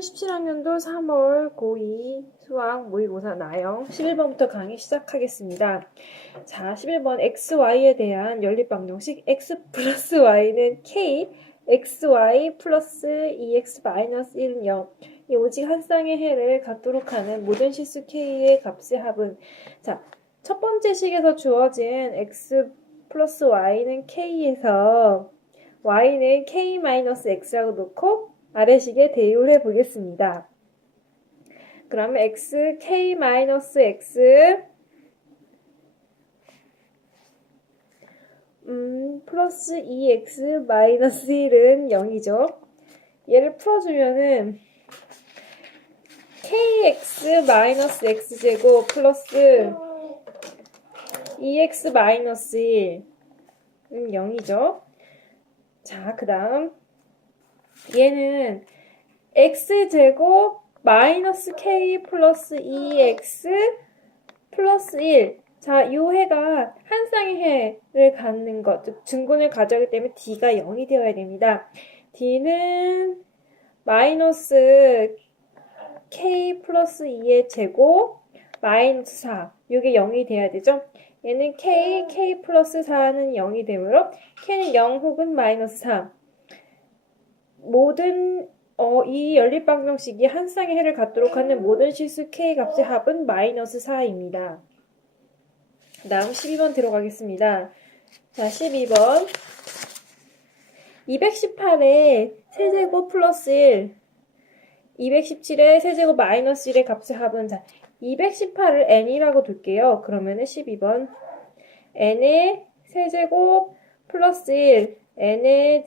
2017학년도 3월 고2 수학 모의고사 나영 11번부터 강의 시작하겠습니다. 자, 11번 XY에 대한 연립방정식 X 플러스 Y는 K, XY 플러스 EX 마이너스 1은 0. 이 오직 한 쌍의 해를 갖도록 하는 모든 실수 K의 값의 합은 자, 첫 번째 식에서 주어진 X 플러스 Y는 K에서 Y는 K-X라고 놓고 아래식에 대입을 해 보겠습니다. 그러면 x, k x 음, 플러스 2x 마이너스 1은 0이죠. 얘를 풀어주면은 kx 마이너스 x제곱 플러스 2x 마이너스 1은 0이죠. 자, 그 다음 얘는 x제곱 마이너스 k 플러스 2x 플러스 1. 자, 이 해가 한 쌍의 해를 갖는 것, 즉 증분을 가져가기 때문에 d가 0이 되어야 됩니다. d는 마이너스 k 플러스 2의 제곱 마이너스 4. 이게 0이 돼야 되죠? 얘는 k, k 플러스 4는 0이 되므로 k는 0 혹은 마이너스 3. 모든 어, 이 연립 방정식이 한 쌍의 해를 갖도록 하는 모든 실수 k 값의 합은 마이너스 4입니다. 다음 12번 들어가겠습니다. 자, 12번. 218의 세제곱 플러스 1, 217의 세제곱 마이너스 1의 값의 합은 자, 218을 n이라고 둘게요. 그러면은 12번 n의 세제곱 플러스 1, n의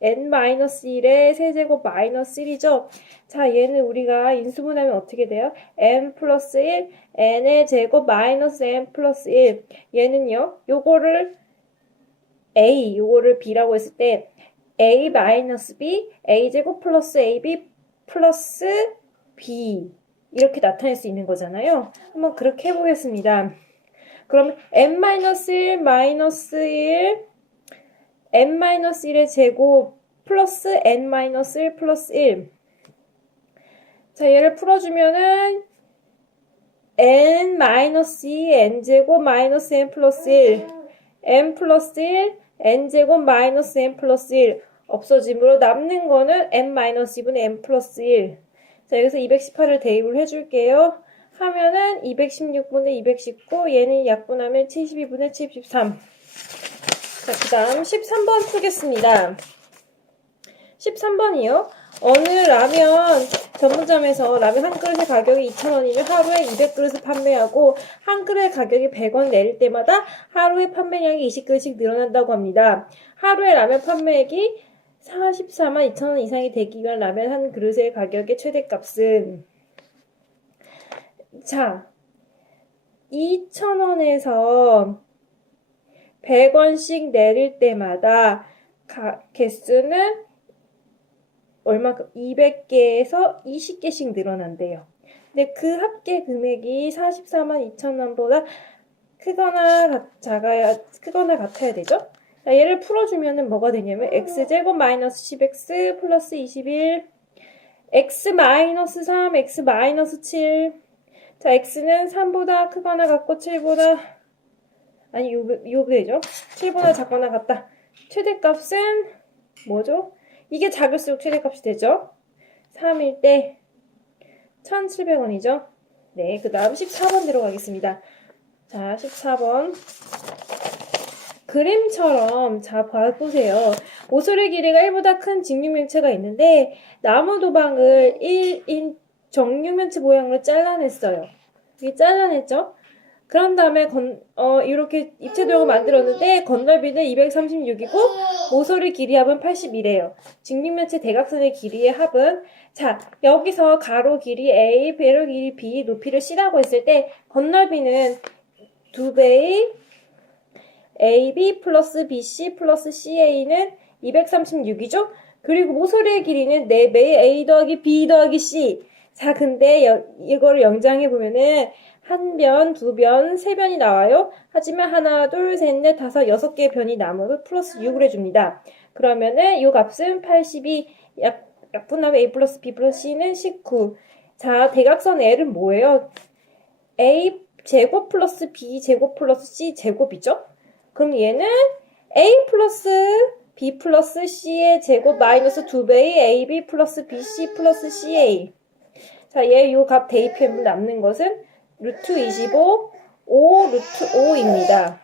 n-1의 세제곱 마이너스 1이죠. 자, 얘는 우리가 인수분하면 어떻게 돼요? n 플러스 1, n의 제곱 마이너스 n 플러스 1. 얘는요, 요거를 a, 요거를 b라고 했을 때 a 마이너스 b, a 제곱 플러스 ab 플러스 b 이렇게 나타낼 수 있는 거잖아요. 한번 그렇게 해보겠습니다. 그러면 n-1 마이너스 1 n-1의 제곱 플러스 n-1 플러스 1. 자, 얘를 풀어주면은 n-2 n제곱 마이너스 n 플러스 1 n 플러스 1 n제곱 마이너스 n 플러스 1 없어짐으로 남는 거는 n-2분의 n 플러스 1. 자, 여기서 218을 대입을 해줄게요. 하면은 216분의 219, 얘는 약분하면 72분의 73. 자, 그 다음 13번 풀겠습니다. 13번이요. 어느 라면 전문점에서 라면 한 그릇의 가격이 2,000원이면 하루에 200그릇을 판매하고 한 그릇의 가격이 100원 내릴 때마다 하루에 판매량이 20그릇씩 늘어난다고 합니다. 하루에 라면 판매액이 44만 2천원 이상이 되기 위한 라면 한 그릇의 가격의 최대값은 자 2천원에서 100원씩 내릴 때마다 가, 개수는 얼마큼 200개에서 20개씩 늘어난대요. 근데 그 합계 금액이 44만 2천 원보다 크거나 작아야 크거나 같아야 되죠? 자, 얘를 풀어주면은 뭐가 되냐면 x제곱 마이너스 10x 플러스 21 x 마이너스 3 x 마이너스 7 자, x는 3보다 크거나 같고 7보다 아니 요배죠 7보다 작거나 같다. 최대값은 뭐죠? 이게 작을수록 최대값이 되죠. 3일 때 1,700원이죠. 네, 그 다음 14번 들어가겠습니다. 자, 14번. 그림처럼 자 봐보세요. 모서리 길이가 1보다 큰 직육면체가 있는데 나무 도방을 1인 정육면체 모양으로 잘라냈어요. 이게 잘라냈죠? 그런 다음에 건, 어, 이렇게 입체 도형을 만들었는데 건널비는 236이고 모서리 길이 합은 80이래요. 직육면체 대각선의 길이의 합은 자 여기서 가로 길이 A, 배로 길이 B, 높이를 C라고 했을 때 건널비는 2배의 AB 플러스 BC 플러스 CA는 236이죠? 그리고 모서리의 길이는 4배의 A 더하기 B 더하기 C. 자, 근데 여, 이거를 영장해 보면은 한 변, 두 변, 세 변이 나와요. 하지만 하나, 둘, 셋, 넷, 다섯, 여섯 개의 변이 남으로 플러스 6을 해줍니다. 그러면은 이 값은 82, 약, 약분하면 A 플러스 B 플러스 C는 19. 자, 대각선 L은 뭐예요? A 제곱 플러스 B 제곱 플러스 C 제곱이죠? 그럼 얘는 A 플러스 B 플러스 C의 제곱 마이너스 2배의 AB 플러스 BC 플러스 CA. 자, 얘 요 값 대입하면 남는 것은 루트 25, 5 루트 5입니다.